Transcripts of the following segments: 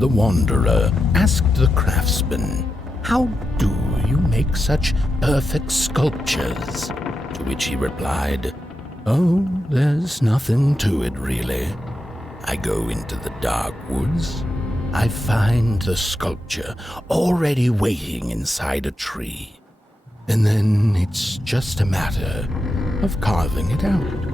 The wanderer asked the craftsman, "How do you make such perfect sculptures?" To which he replied, "Oh, there's nothing to it really. I go into the dark woods. I find the sculpture already waiting inside a tree. And then it's just a matter of carving it out."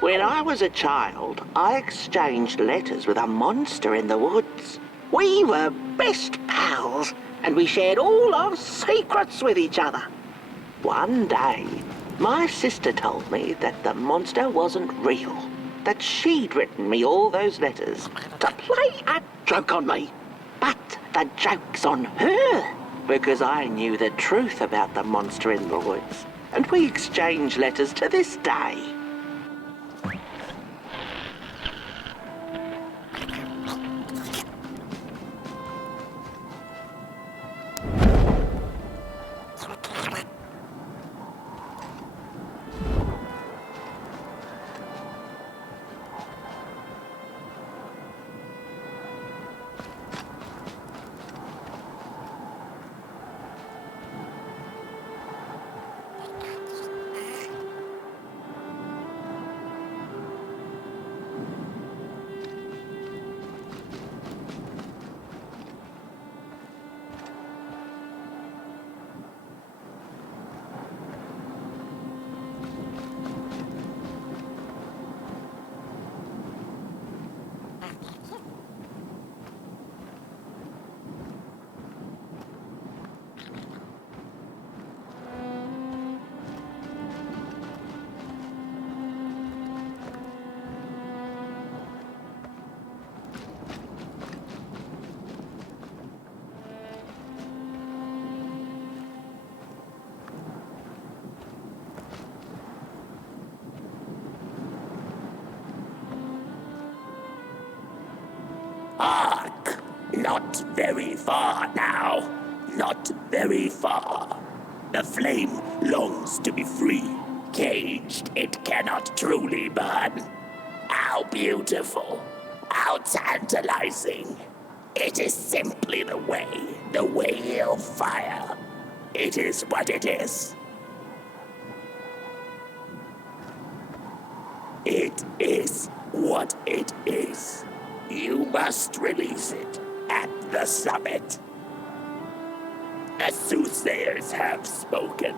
When I was a child, I exchanged letters with a monster in the woods. We were best pals, and we shared all our secrets with each other. One day, my sister told me that the monster wasn't real, that she'd written me all those letters to play a joke on me. But the joke's on her, because I knew the truth about the monster in the woods, and we exchange letters to this day. Hark! Not very far now. Not very far. The flame longs to be free. Caged, it cannot truly burn. How beautiful. How tantalizing. It is simply the way of fire. It is what it is. It is what it is. You must release it at the summit. The soothsayers have spoken.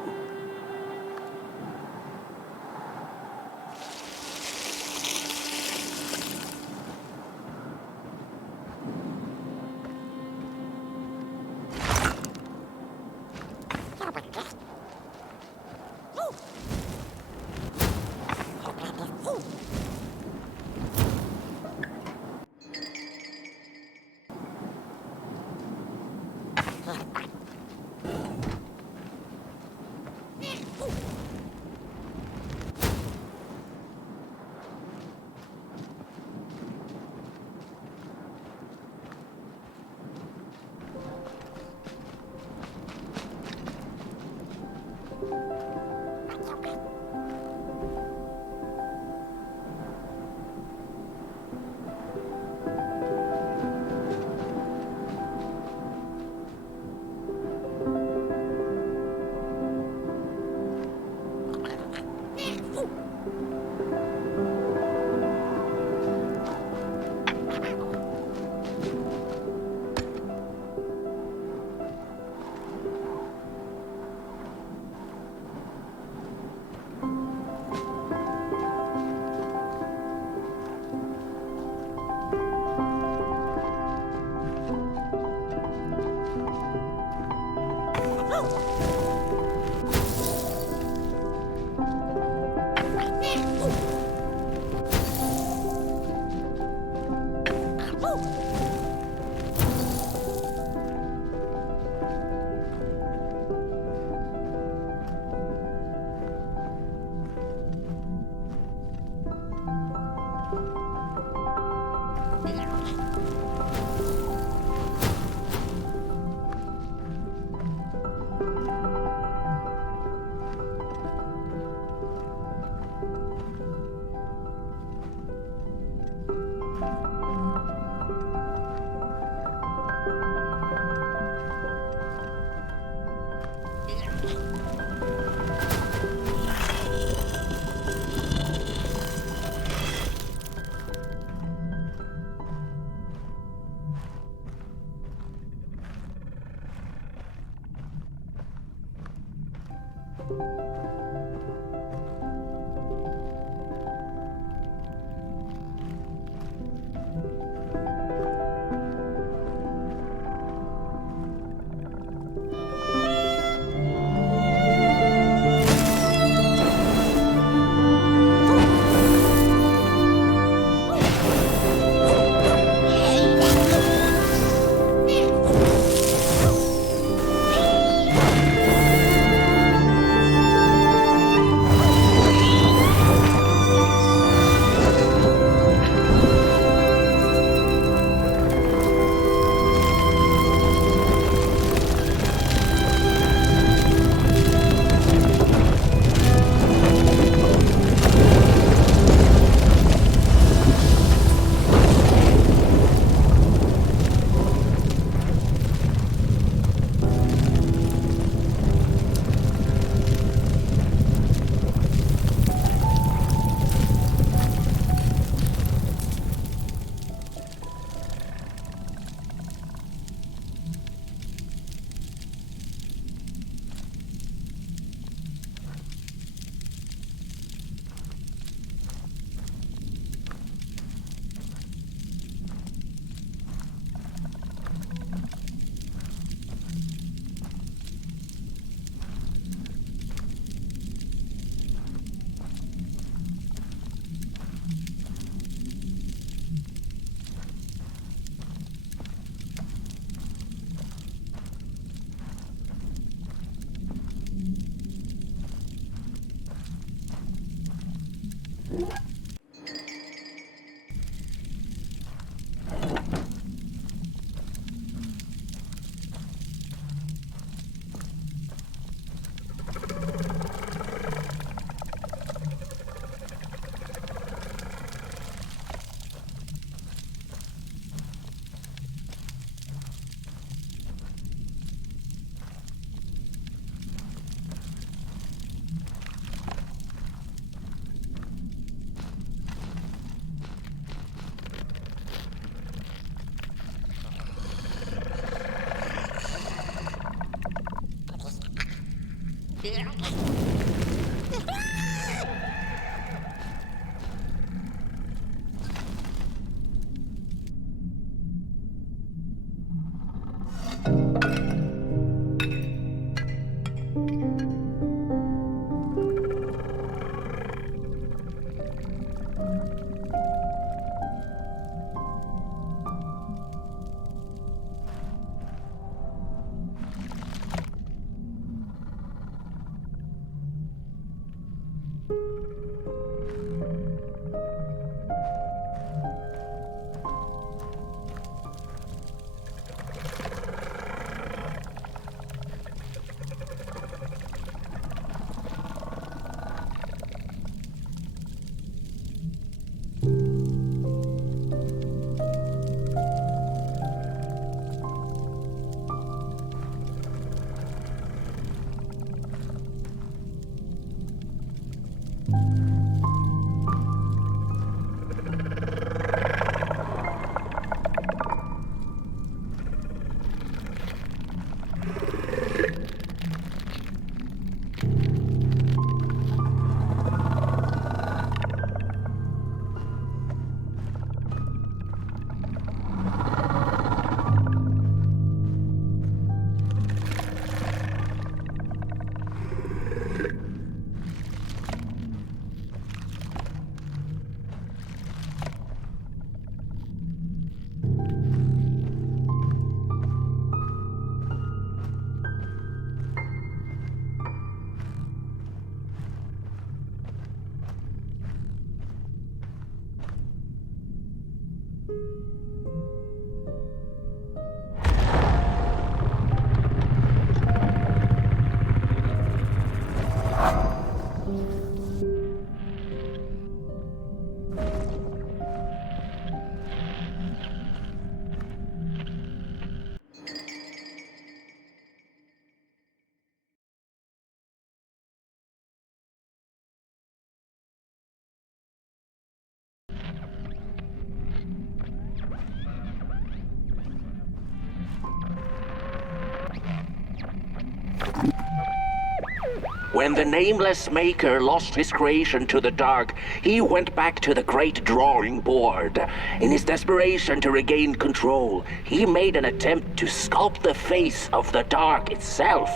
When the nameless maker lost his creation to the dark, he went back to the great drawing board. In his desperation to regain control, he made an attempt to sculpt the face of the dark itself,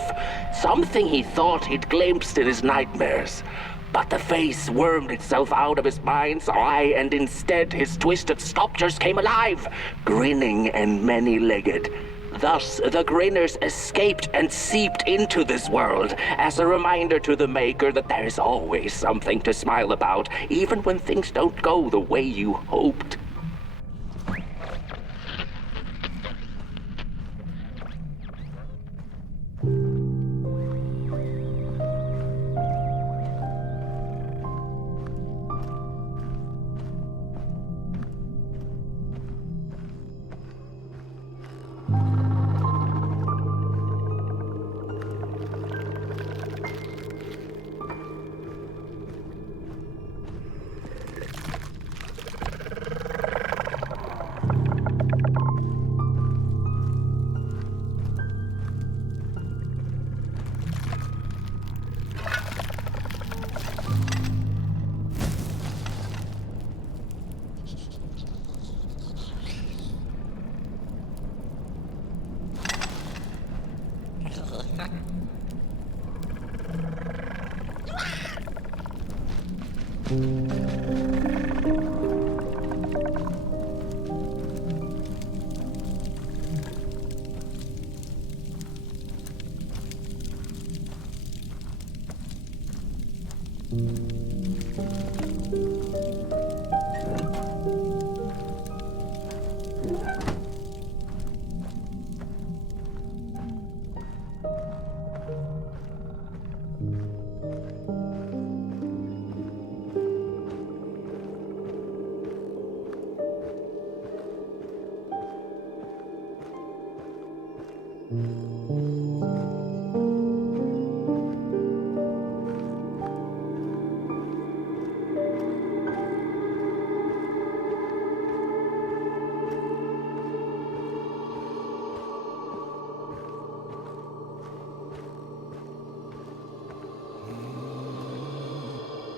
something he thought he'd glimpsed in his nightmares. But the face wormed itself out of his mind's eye, and instead his twisted sculptures came alive, grinning and many-legged. Thus, the grinners escaped and seeped into this world as a reminder to the Maker that there is always something to smile about, even when things don't go the way you hoped.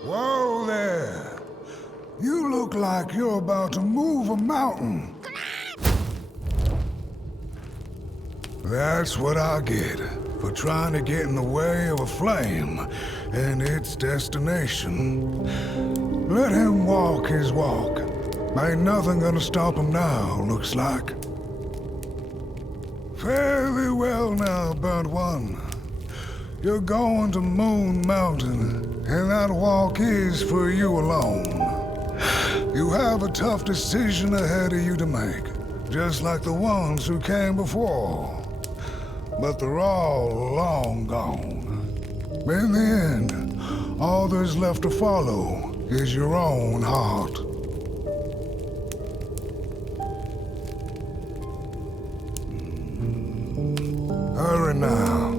Whoa there! You look like you're about to move a mountain. That's what I get for trying to get in the way of a flame and its destination. Let him walk his walk. Ain't nothing gonna stop him now, looks like. Fairly well now, burnt one. You're going to Moon Mountain, and that walk is for you alone. You have a tough decision ahead of you to make, just like the ones who came before. But they're all long gone. In the end, all there's left to follow is your own heart. Hurry now.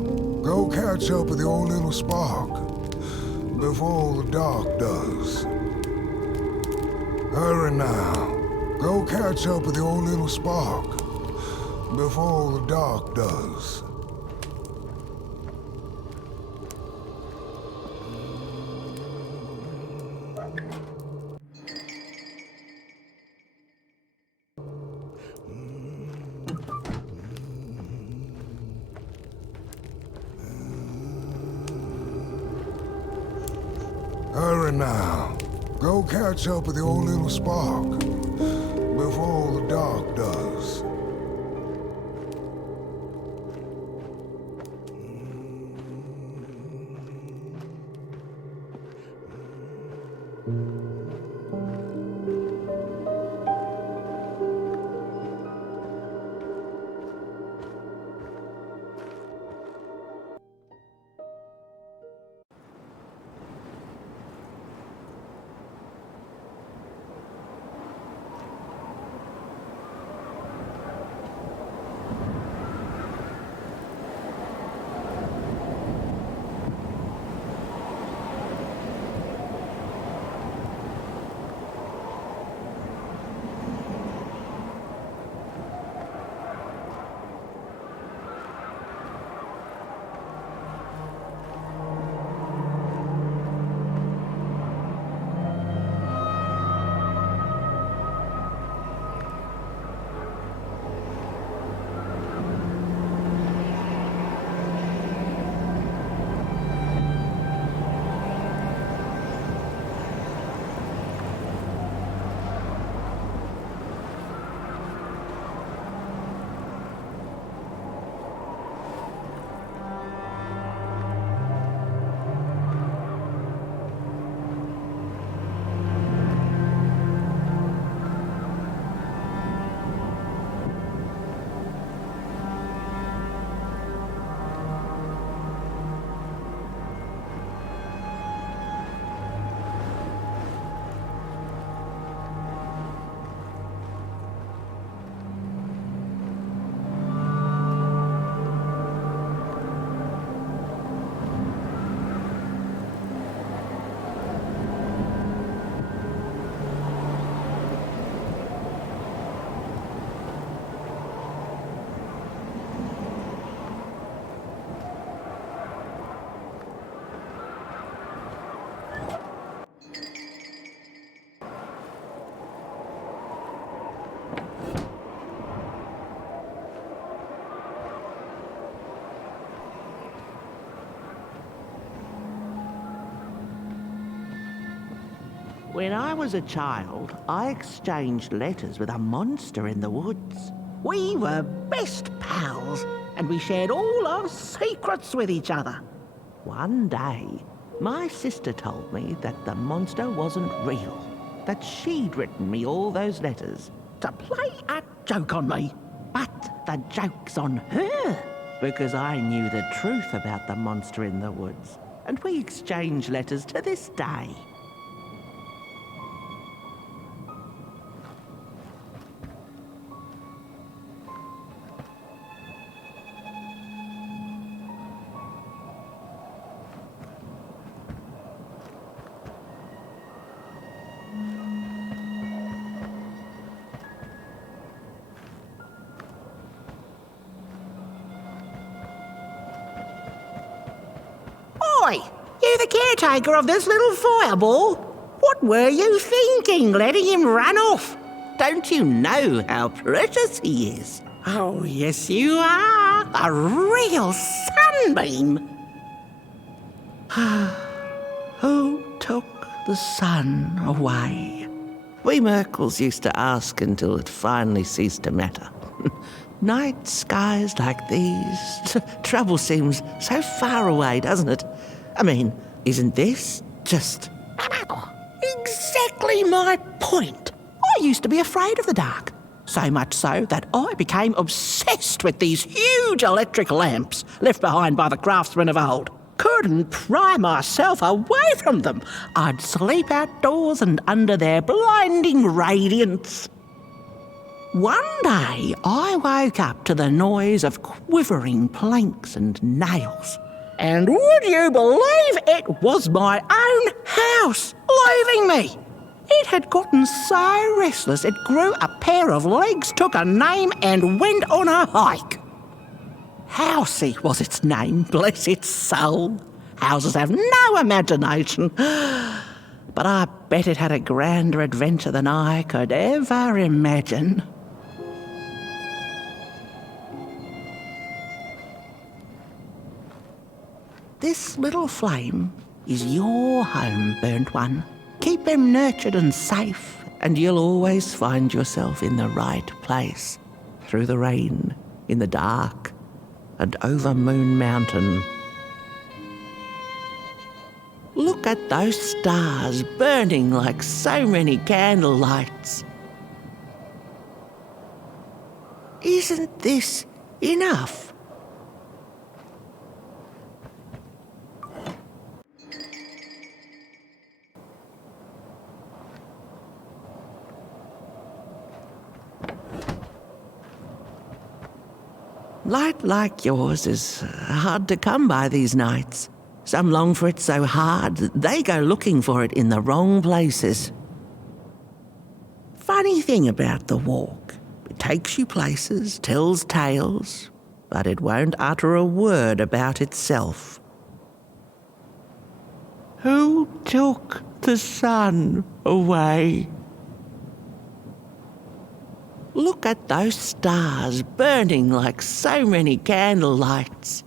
Go catch up with the old little spark before the dark does. Hurry now. Go catch up with the old little spark before the dark does. Hurry now. Go catch up with the old little spark before the dark does. When I was a child, I exchanged letters with a monster in the woods. We were best pals, and we shared all our secrets with each other. One day, my sister told me that the monster wasn't real, that she'd written me all those letters to play a joke on me. But the joke's on her, because I knew the truth about the monster in the woods, and we exchange letters to this day. Oi! You the caretaker of this little fireball? What were you thinking, letting him run off? Don't you know how precious he is? Oh, yes you are. A real sunbeam. Who took the sun away? We Merkles used to ask until it finally ceased to matter. Night skies like these, trouble seems so far away, doesn't it? I mean, isn't this just... Exactly my point. I used to be afraid of the dark. So much so that I became obsessed with these huge electric lamps left behind by the craftsmen of old. Couldn't pry myself away from them. I'd sleep outdoors and under their blinding radiance. One day, I woke up to the noise of quivering planks and nails. And would you believe it was my own house leaving me? It had gotten so restless it grew a pair of legs, took a name and went on a hike. Housey was its name, bless its soul. Houses have no imagination. But I bet it had a grander adventure than I could ever imagine. This little flame is your home, burnt one. Keep him nurtured and safe, and you'll always find yourself in the right place, through the rain, in the dark, and over Moon Mountain. Look at those stars burning like so many candle lights. Isn't this enough? Light like yours is hard to come by these nights. Some long for it so hard they go looking for it in the wrong places. Funny thing about the walk, it takes you places, tells tales, but it won't utter a word about itself. Who took the sun away? Look at those stars burning like so many candle lights.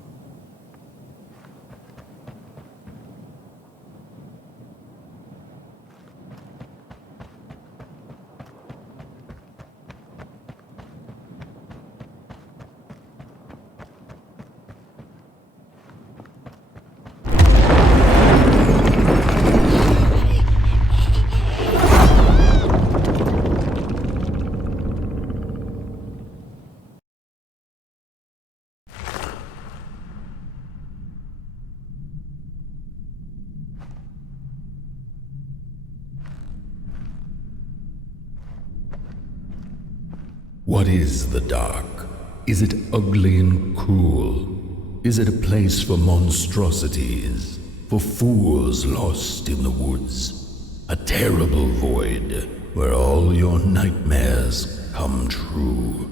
What is the dark? Is it ugly and cruel? Is it a place for monstrosities, for fools lost in the woods? A terrible void where all your nightmares come true.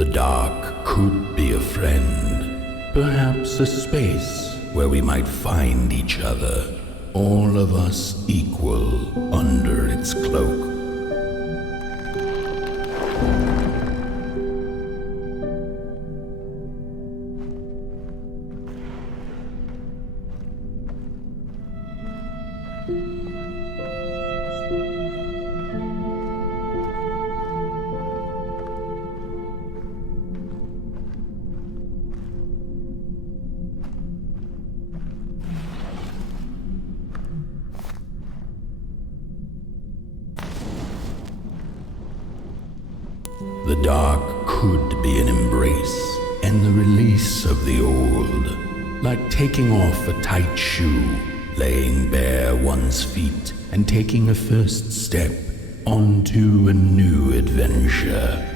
The dark could be a friend, perhaps a space where we might find each other, all of us equal under its cloak. The dark could be an embrace and the release of the old, like taking off a tight shoe, laying bare one's feet, and taking a first step onto a new adventure.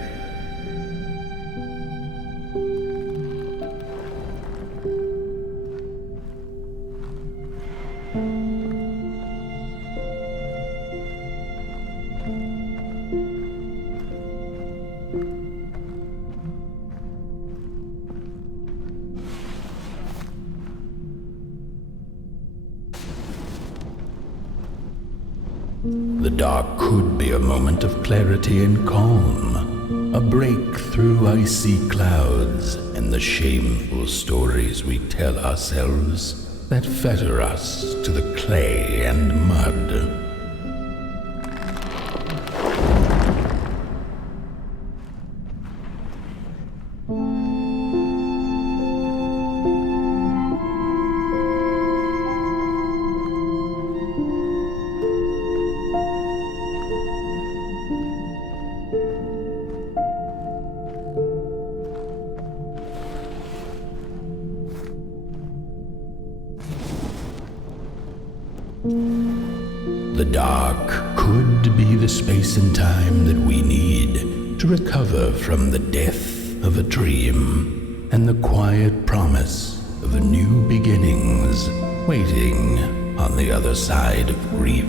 The dark could be a moment of clarity and calm, a break through icy clouds and the shameful stories we tell ourselves that fetter us to the clay and mud. The dark could be the space and time that we need to recover from the death of a dream and the quiet promise of new beginnings waiting on the other side of grief.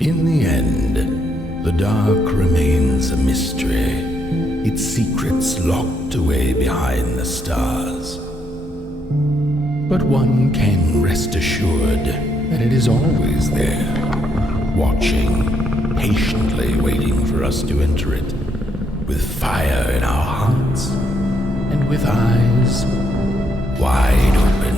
In the end, the dark remains a mystery, its secrets locked away behind the stars. But one can rest assured that it is always there, watching, patiently waiting for us to enter it, with fire in our hearts and with eyes wide open.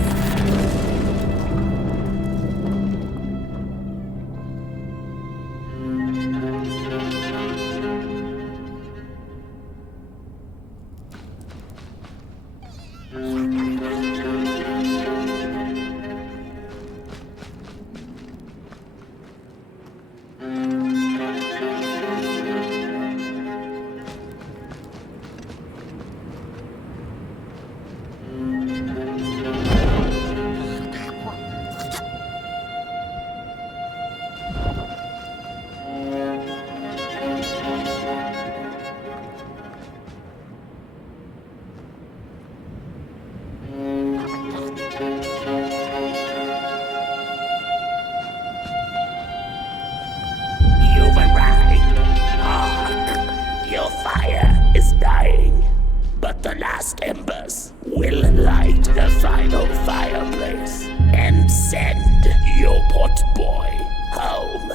The last embers will light the final fireplace and send your potboy home.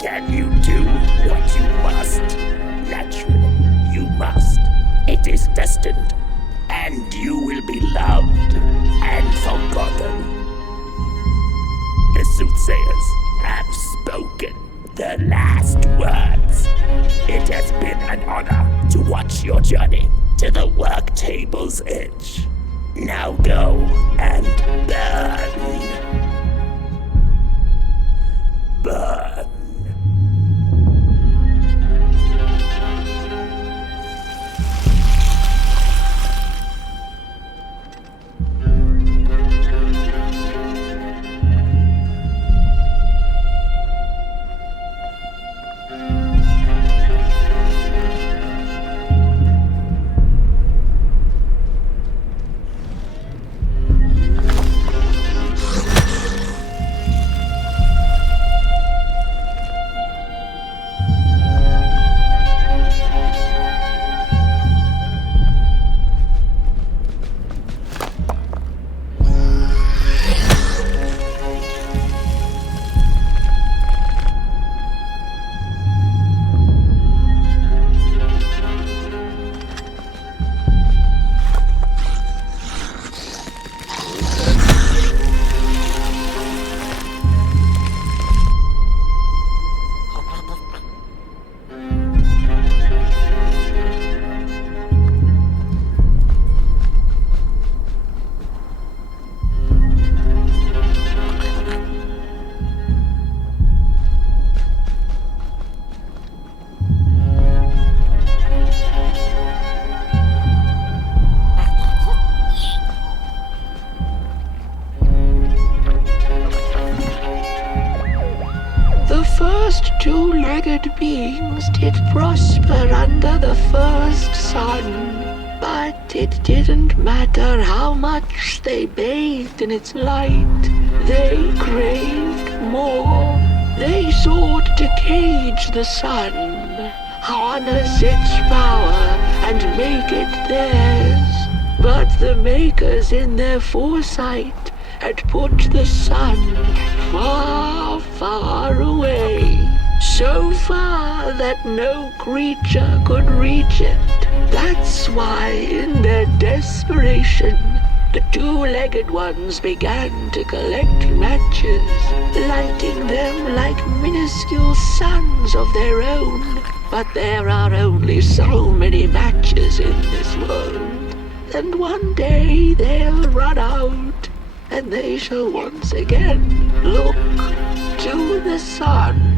Can you do what you must? Naturally, you must. It is destined, and you will be loved and forgotten. The soothsayers have spoken the last words. It has been an honor to watch your journey to the work table's edge. Now go and burn. Burn. First two-legged beings did prosper under the first sun, but it didn't matter how much they bathed in its light. They craved more. They sought to cage the sun, harness its power, and make it theirs. But the makers in their foresight had put the sun far, far away, so far that no creature could reach it. That's why, in their desperation, the two-legged ones began to collect matches, lighting them like minuscule suns of their own. But there are only so many matches in this world, and one day they'll run out, and they shall once again look to the sun.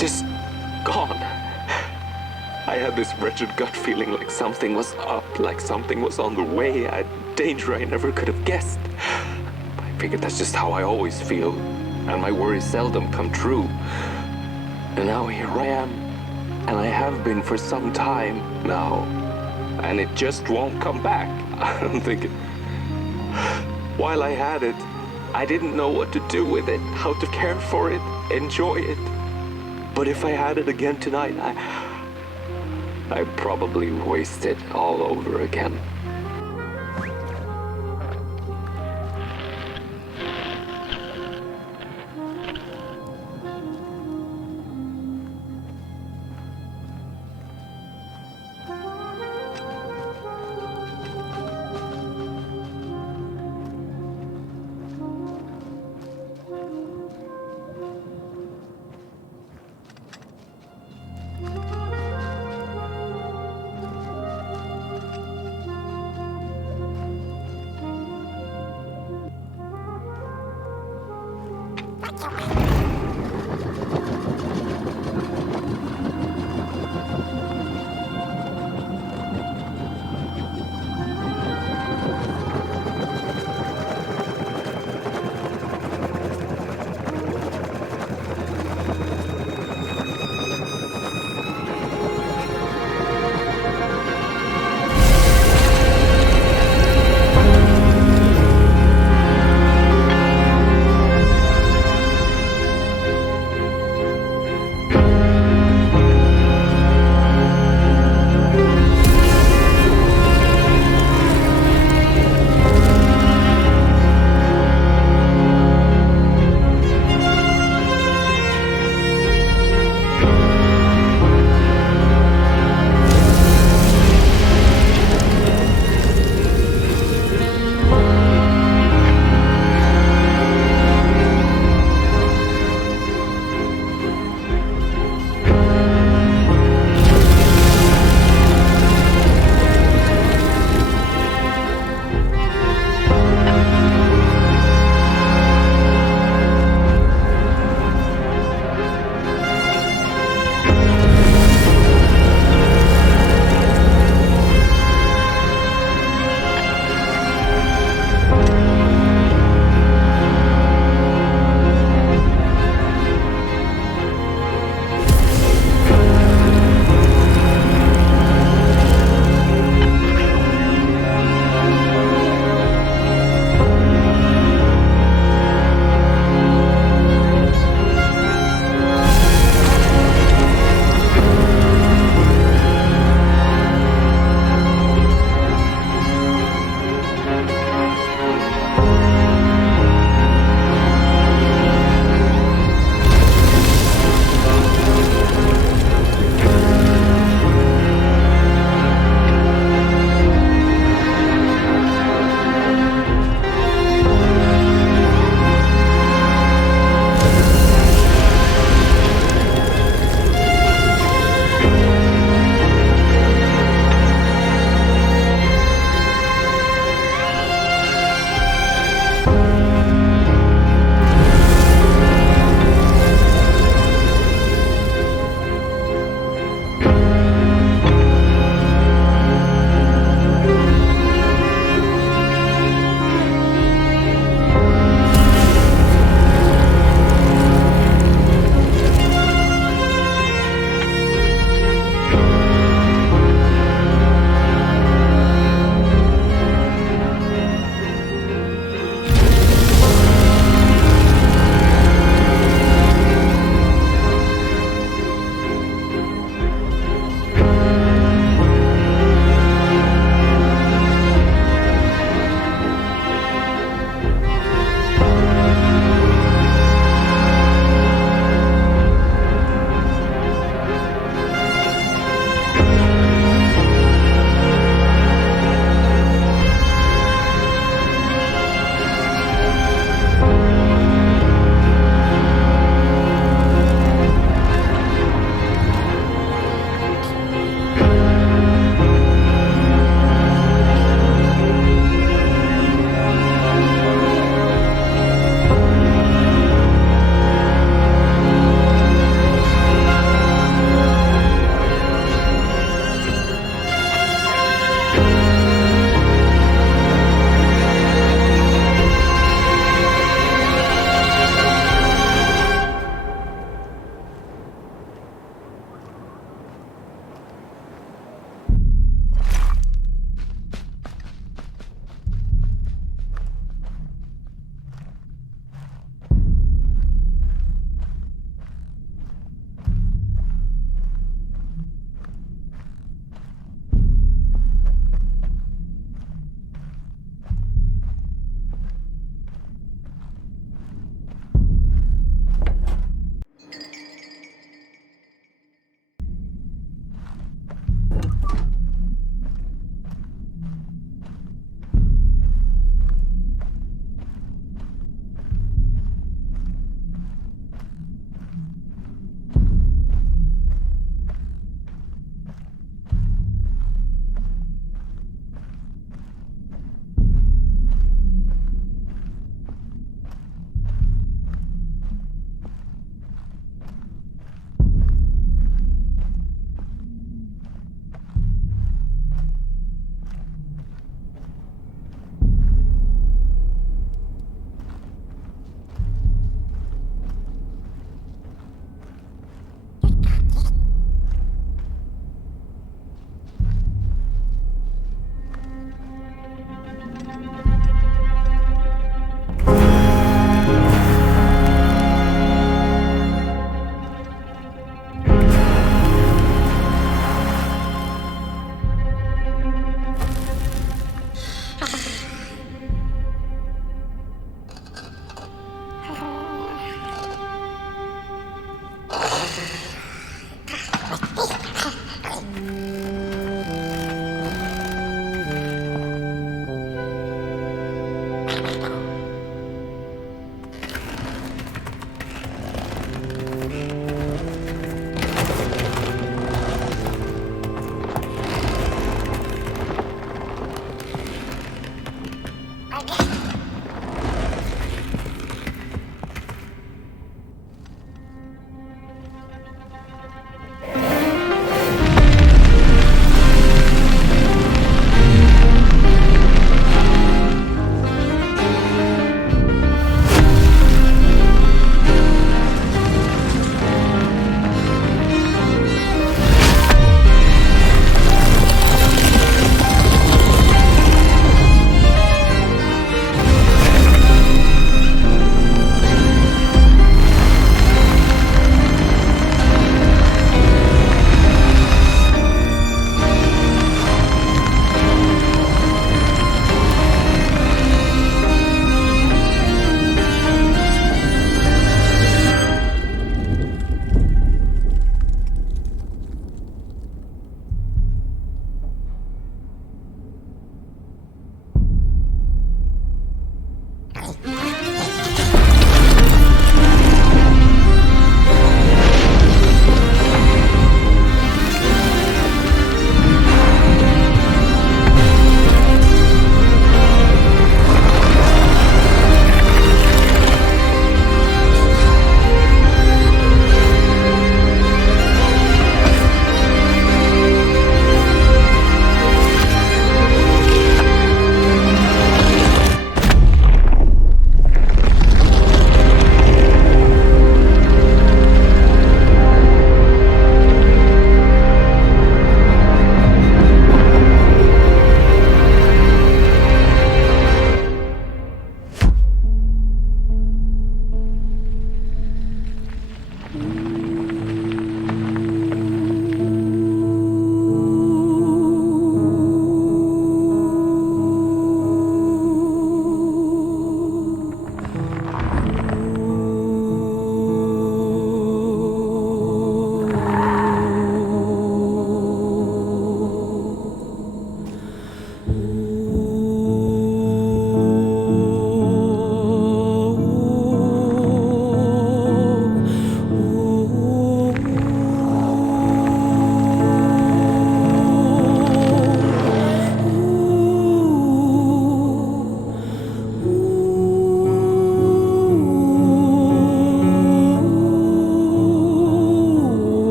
just gone. I had this wretched gut feeling like something was up, like something was on the way, a danger I never could have guessed. I figured that's just how I always feel, and my worries seldom come true. And now here I am, and I have been for some time now, and it just won't come back. I'm thinking, while I had it, I didn't know what to do with it, how to care for it, enjoy it. But if I had it again tonight, I'd probably waste it all over again.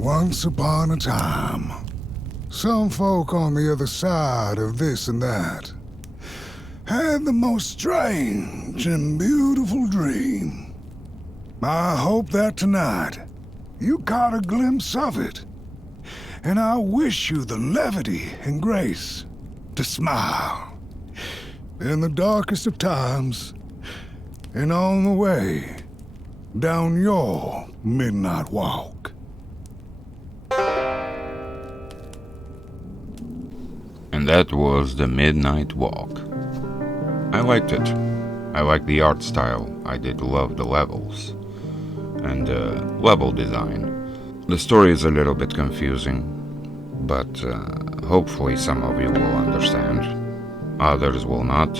Once upon a time, some folk on the other side of this and that had the most strange and beautiful dream. I hope that tonight you caught a glimpse of it, and I wish you the levity and grace to smile in the darkest of times and on the way down your midnight walk. And that was The Midnight Walk. I liked it. I liked the art style. I did love the levels. And the level design. The story is a little bit confusing, but hopefully some of you will understand. Others will not.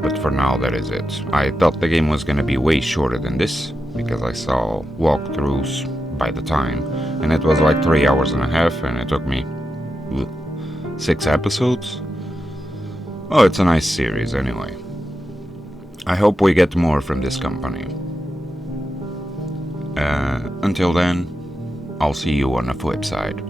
But for now, that is it. I thought the game was going to be way shorter than this, because I saw walkthroughs by the time, and it was like 3 hours and a half, and it took me 6 episodes. Oh, it's a nice series anyway. I hope we get more from this company. Until then, I'll see you on the flip side.